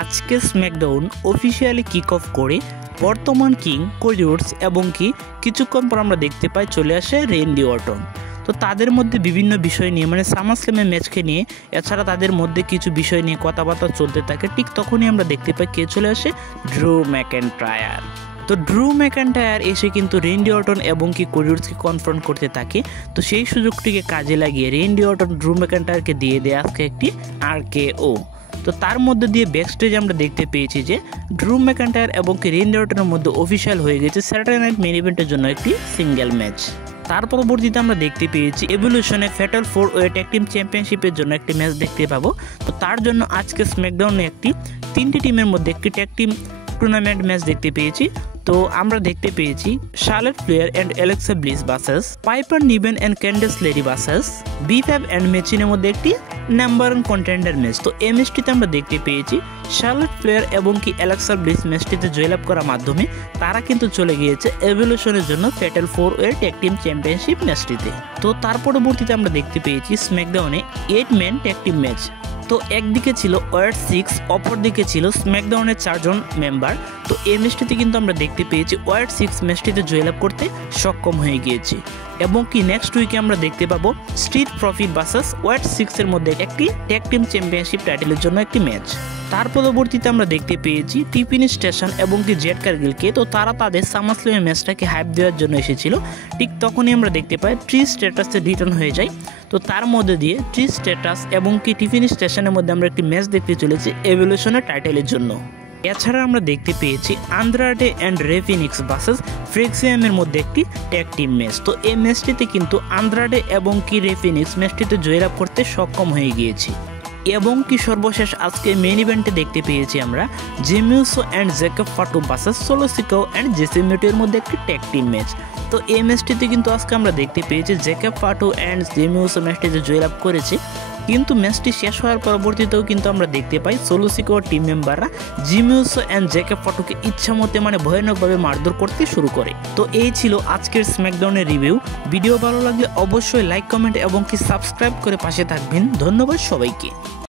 আজকে SmackDown officially kick off করে বর্তমান কিং কোডি রোডস এবং কি কিছুক্ষণ পর আমরা দেখতে পাই চলে আসে রেন্ডি অর্টন। তো তাদের মধ্যে বিভিন্ন বিষয় নিয়ে মানে সামারস্ল্যামের ম্যাচকে নিয়ে এছাড়া তাদের মধ্যে কিছু বিষয় নিয়ে কথাবার্তা চলতে থাকে। ঠিক তখনই আমরা দেখতে পাই কে চলে আসে, ড্রু ম্যাকইন্টায়ার। তো ড্রু ম্যাকইন্টায়ার এসে কিন্তু রেন্ডি অর্টন এবং কি কোডি রোডসকে কনফ্রন্ট করতে থাকে। তো সেই সুযোগটিকে কাজে লাগিয়ে রেন্ডি অর্টন ড্রু ম্যাকইন্টায়ারকে দিয়ে দেয় আজকে একটি RKO। তো তার মধ্যে দিয়ে ব্যাকস্টেজ আমরা দেখতে পেয়েছি যে ড্রু ম্যাকইন্টায়ার এবং কি রেন্ডি অর্টনের মধ্যে অফিসিয়াল হয়ে গেছে স্যাটারডে নাইট মেইন ইভেন্টের জন্য একটি সিঙ্গেল ম্যাচ। তার পরবর্তীতে আমরা দেখতে পেয়েছি এভলিউশনে ফ্যাটাল 4-ওয়ে ট্যাগ টিম চ্যাম্পিয়নশিপের জন্য একটি ম্যাচ দেখতে পাবো। তো তার জন্য আজকে স্ম্যাকডাউনে একটি 3টি টিমের মধ্যে একটি ট্যাগ টিম টুর্নামেন্ট ম্যাচ দেখতে পেয়েছি। তো আমরা দেখতে পেয়েছি Charlotte Flair and Alexa Bliss versus Piper Niven and Candice LeRae versus B5 and মেচিনের মধ্যে একটি নাম্বার 1 কন্টেন্ডার ম্যাচ। তো এই ম্যাচটিতে আমরা দেখতে পেয়েছি শার্লেট ফ্লেয়ার এবং কি অ্যালেক্সা ব্লিস ম্যাচটিতে জয়লাভ করার মাধ্যমে তারা কিন্তু চলে গিয়েছে এভলিউশনের জন্য ফ্যাটাল 4-ওয়ে ট্যাগ টিম চ্যাম্পিয়নশিপ ম্যাচটিতে। তো তার পরবর্তীতে আমরা দেখতে পেয়েছি স্ম্যাকডাউনে 8-ম্যান ট্যাগ টিম ম্যাচ। তো একদিকে ছিল ওয়ার্ড 6, অপরদিকে ছিল স্ম্যাকডাউনের 4 জন মেম্বার। তো এই ম্যাচটিতে কিন্তু আমরা দেখতে পেয়েছি ওয়ার্ড 6 ম্যাচটিতে জয়লাভ করতে সক্ষম হয়ে গিয়েছে এবং কি নেক্সট উইকে আমরা দেখতে পাবো স্ট্রিট প্রফিট ভার্সেস ওয়ার্ড 6 এর মধ্যে একটি ট্যাগ টিম চ্যাম্পিয়নশিপ টাইটেলের জন্য একটি ম্যাচ। তার পরবর্তীতে আমরা দেখতে পেয়েছি টিফিনি স্টেশন এবং কি জেড কারগিলকে। তো তারা তাদের সামারস্ল্যামের ম্যাচটাকে হাইপ দেওয়ার জন্য এসেছিল। ঠিক তখনই আমরা দেখতে পাই ট্রি স্ট্যাটাসে রিটার্ন হয়ে যায়। তো তার মধ্যে দিয়ে ট্রি স্ট্যাটাস এবং কি টিফিনি স্টেশনের মধ্যে আমরা একটি ম্যাচ দেখতে চলেছি এভলিউশনের টাইটেলের জন্য। এছাড়া আমরা দেখতে পেয়েছি আন্দ্রাডে অ্যান্ড রে ফিনিক্স ভার্সেস ফ্রেক্সিয়ামের মধ্যে একটি ট্যাগ টিম ম্যাচ। তো এই ম্যাচটিতে কিন্তু আন্দ্রাডে এবং কি রে ফিনিক্স ম্যাচটিতে জয়লাভ করতে সক্ষম হয়ে গিয়েছি এবং কি সর্বশেষ আজকে মেইন ইভেন্টে দেখতে পেয়েছি আমরা Jimmy Uso and Jacob Fatu versus Solo Sikoa and জেসিমিউটের মধ্যে একটি ট্যাগ টিম ম্যাচ। তো এই ম্যাচটিতে কিন্তু আজকে আমরা দেখতে পেয়েছি জ্যাকব ফাটু অ্যান্ড জেমিউসো ম্যাচটিতে জয়লাভ করেছে, কিন্তু ম্যাচটি শেষ হওয়ার পরবর্তীতেও কিন্তু আমরা দেখতে পাই সোলো সিকাও টিম মেম্বাররা জিমিউসো অ্যান্ড জ্যাকব ফাটুকে ইচ্ছামতে মানে ভয়ানকভাবে মারধর করতে শুরু করে। তো এই ছিল আজকের স্ম্যাকডাউনের রিভিউ। ভিডিও ভালো লাগলে অবশ্যই লাইক, কমেন্ট এবং কি সাবস্ক্রাইব করে পাশে থাকবেন। ধন্যবাদ সবাইকে।